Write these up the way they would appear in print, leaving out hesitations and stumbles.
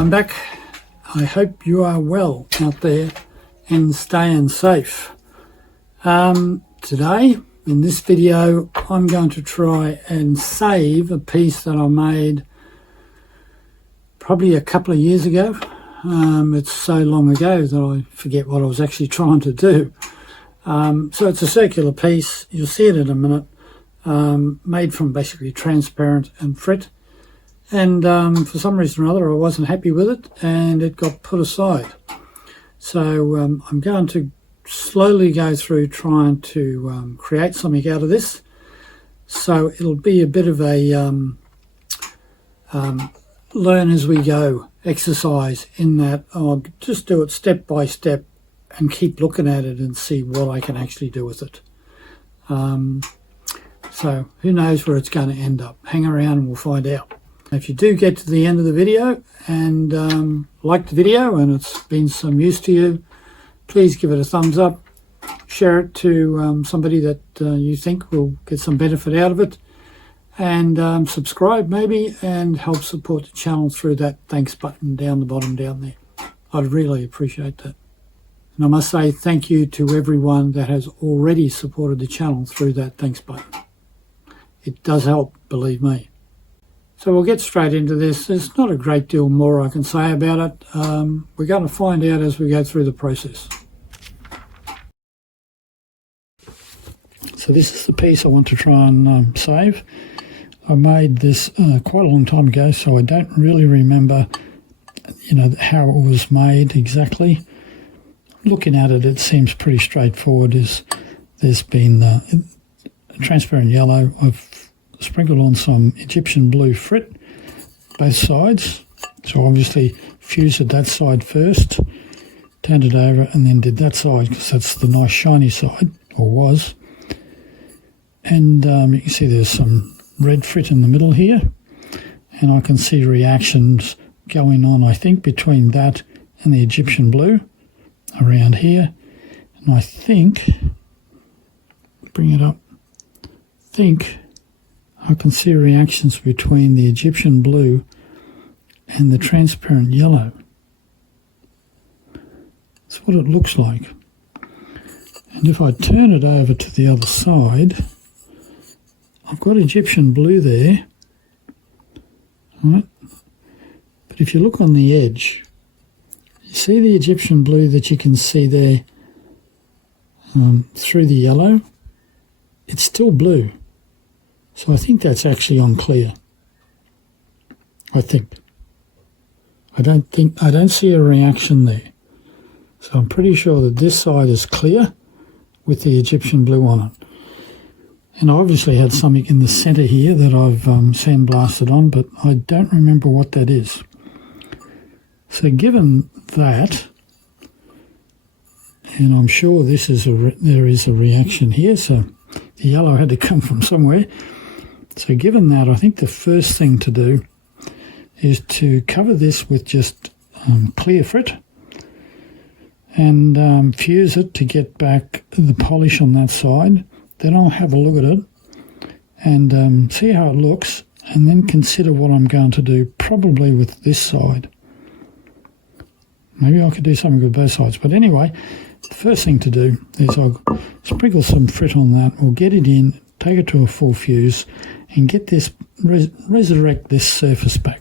I'm back. I hope you are well out there and staying safe. Today, in this video, I'm going to try and save a piece that I made probably a couple of years ago. It's so long ago that I forget what I was actually trying to do. So it's a circular piece. You'll see it in a minute. Made from basically transparent and frit. And for some reason or other, I wasn't happy with it, and it got put aside. So I'm going to slowly go through trying to create something out of this. So it'll be a bit of a learn as we go exercise, in that I'll just do it step by step and keep looking at it and see what I can actually do with it. So who knows where it's going to end up. Hang around and we'll find out. If you do get to the end of the video and like the video and it's been some use to you, please give it a thumbs up, share it to somebody that you think will get some benefit out of it, and subscribe maybe, and help support the channel through that thanks button down the bottom down there. I'd really appreciate that. And I must say thank you to everyone that has already supported the channel through that thanks button. It does help, believe me. So we'll get straight into this. There's not a great deal more I can say about it. We're going to find out as we go through the process. So this is the piece I want to try and save. I made this quite a long time ago, so I don't really remember, how it was made exactly. Looking at it, it seems pretty straightforward. There's been a transparent yellow. I've sprinkled on some Egyptian blue frit, both sides. So obviously fused that side first, turned it over, and then did that side because that's the nice shiny side, or was. And you can see there's some red frit in the middle here, and I can see reactions going on, I think, between that and the Egyptian blue around here. And I think, bring it up, I can see reactions between the Egyptian blue and the transparent yellow. That's what it looks like. And if I turn it over to the other side, I've got Egyptian blue there, right? But if you look on the edge, you see the Egyptian blue that you can see there through the yellow? It's still blue. So I think that's actually on clear. I don't see a reaction there. So I'm pretty sure that this side is clear with the Egyptian blue on it. And I obviously had something in the center here that I've sandblasted on, but I don't remember what that is. So given that, and I'm sure there is a reaction here, so the yellow had to come from somewhere. So given that, I think the first thing to do is to cover this with just clear frit and fuse it to get back the polish on that side. Then I'll have a look at it and see how it looks, and then consider what I'm going to do, probably with this side. Maybe I could do something with both sides. But anyway, the first thing to do is I'll sprinkle some frit on that, or get it in, take it to a full fuse, and get this, resurrect this surface back.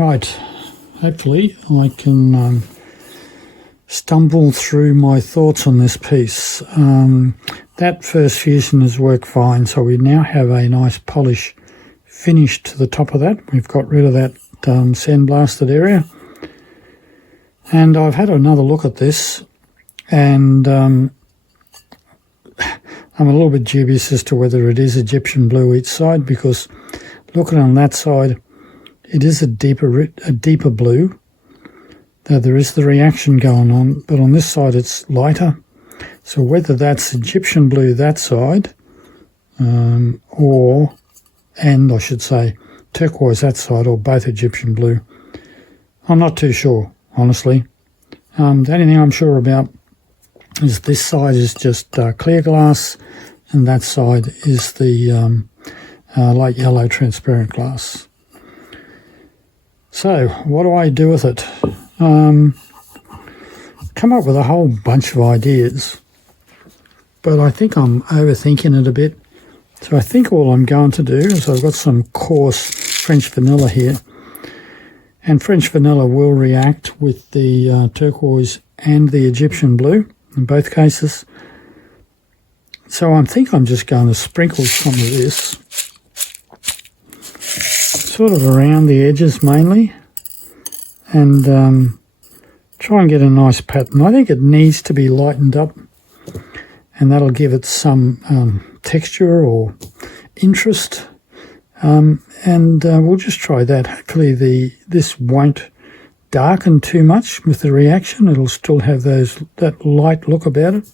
Right, hopefully I can stumble through my thoughts on this piece. That first fusion has worked fine, so we now have a nice polish finish to the top of that. We've got rid of that sandblasted area. And I've had another look at this, and I'm a little bit dubious as to whether it is Egyptian blue each side, because looking on that side, it is a deeper blue. Though there is the reaction going on, but on this side it's lighter. So whether that's Egyptian blue that side, I should say turquoise that side, or both Egyptian blue, I'm not too sure, honestly. The only thing I'm sure about is this side is just clear glass, and that side is the light yellow transparent glass. So what do I do with it? Come up with a whole bunch of ideas, but I think I'm overthinking it a bit. So I think all I'm going to do is, I've got some coarse French vanilla here, and French vanilla will react with the turquoise and the Egyptian blue in both cases. So I think I'm just going to sprinkle some of this sort of around the edges mainly, and try and get a nice pattern. I think it needs to be lightened up, and that'll give it some texture or interest. We'll just try that. Hopefully this won't darken too much with the reaction. It'll still have that light look about it.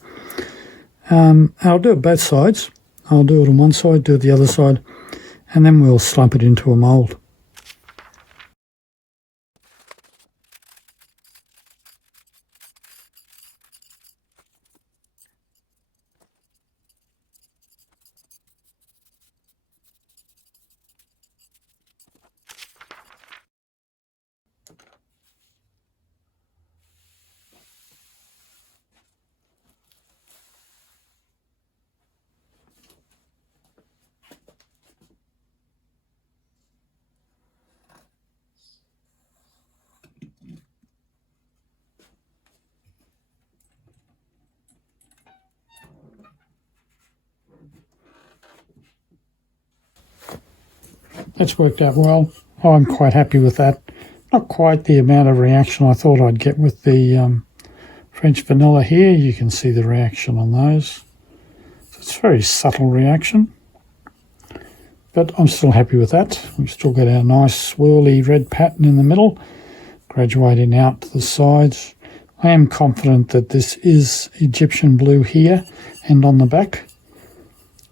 I'll do it both sides. I'll do it on one side, do it the other side, and then we'll slump it into a mould. That's worked out well. I'm quite happy with that. Not quite the amount of reaction I thought I'd get with the French vanilla here. You can see the reaction on those. So it's a very subtle reaction, but I'm still happy with that. We've still got our nice swirly red pattern in the middle, graduating out to the sides. I am confident that this is Egyptian blue here and on the back.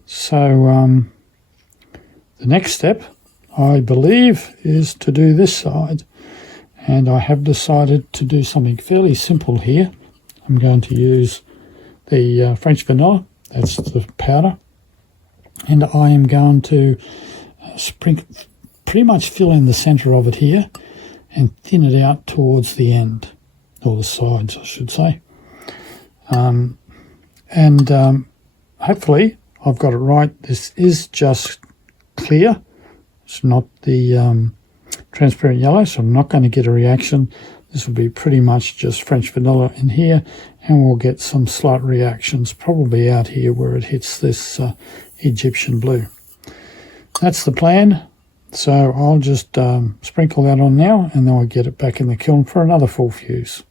So the next step, I believe, is to do this side, and I have decided to do something fairly simple here. I'm going to use the French vanilla, that's the powder, and I am going to pretty much fill in the centre of it here and thin it out towards the end, or the sides I should say. Hopefully I've got it right. This is just clear. It's not the transparent yellow, so I'm not going to get a reaction. This will be pretty much just French vanilla in here, and we'll get some slight reactions probably out here where it hits this Egyptian blue. That's the plan. So I'll just sprinkle that on now, and then I'll get it back in the kiln for another full fuse.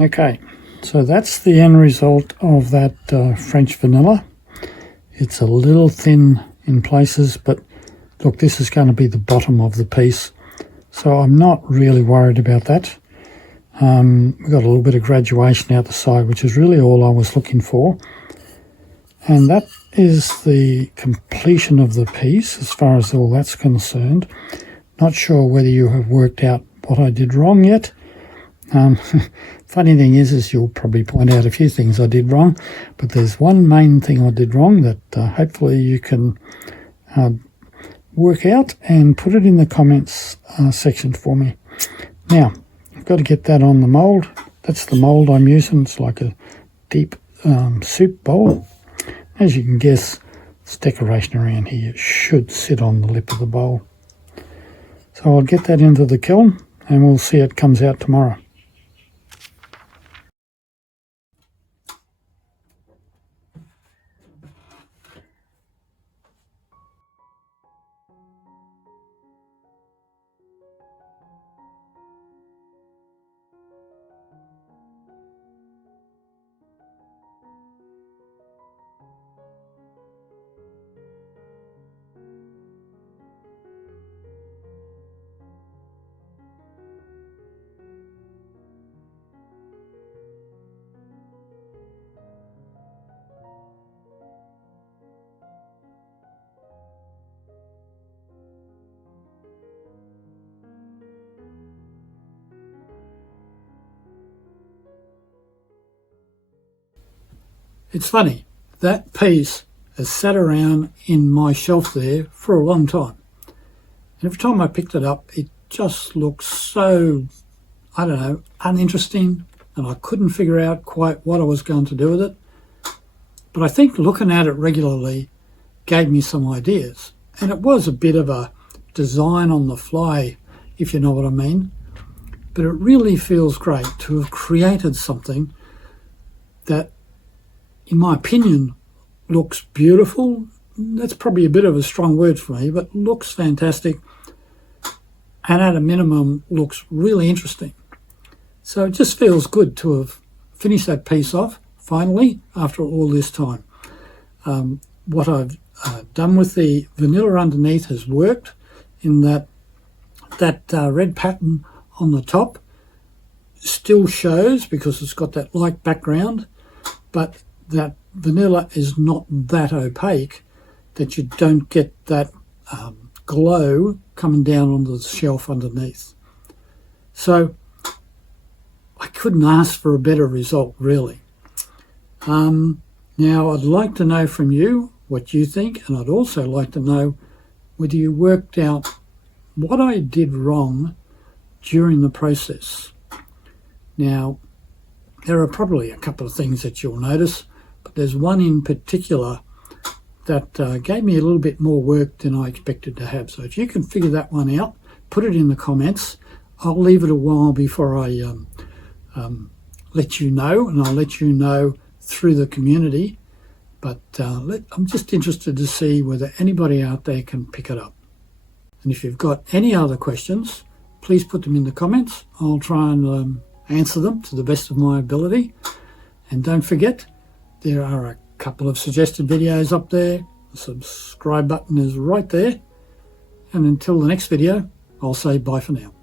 Okay, so that's the end result of that French vanilla. It's a little thin in places, but look, this is going to be the bottom of the piece, so I'm not really worried about that. We've got a little bit of graduation out the side, which is really all I was looking for. And that is the completion of the piece as far as all that's concerned. Not sure whether you have worked out what I did wrong yet. Funny thing is you'll probably point out a few things I did wrong, but there's one main thing I did wrong that hopefully you can work out and put it in the comments section for me. Now, I've got to get that on the mould. That's the mould I'm using. It's like a deep soup bowl. As you can guess, this decoration around here should sit on the lip of the bowl. So I'll get that into the kiln and we'll see it comes out tomorrow. It's funny, that piece has sat around in my shelf there for a long time. And every time I picked it up, it just looks so, I don't know, uninteresting, and I couldn't figure out quite what I was going to do with it. But I think looking at it regularly gave me some ideas. And it was a bit of a design on the fly, if you know what I mean. But it really feels great to have created something that, in my opinion, looks beautiful. That's probably a bit of a strong word for me, but looks fantastic. And at a minimum, looks really interesting. So it just feels good to have finished that piece off, finally, after all this time. What I've done with the vanilla underneath has worked, in that red pattern on the top still shows because it's got that light background, but that vanilla is not that opaque that you don't get that glow coming down on the shelf underneath. So I couldn't ask for a better result, really. Now I'd like to know from you what you think, and I'd also like to know whether you worked out what I did wrong during the process. Now, there are probably a couple of things that you'll notice, but there's one in particular that gave me a little bit more work than I expected to have. So if you can figure that one out, put it in the comments. I'll leave it a while before I let you know, and I'll let you know through the community. But I'm just interested to see whether anybody out there can pick it up. And if you've got any other questions, please put them in the comments. I'll try and answer them to the best of my ability. And don't forget, there are a couple of suggested videos up there. The subscribe button is right there. And until the next video, I'll say bye for now.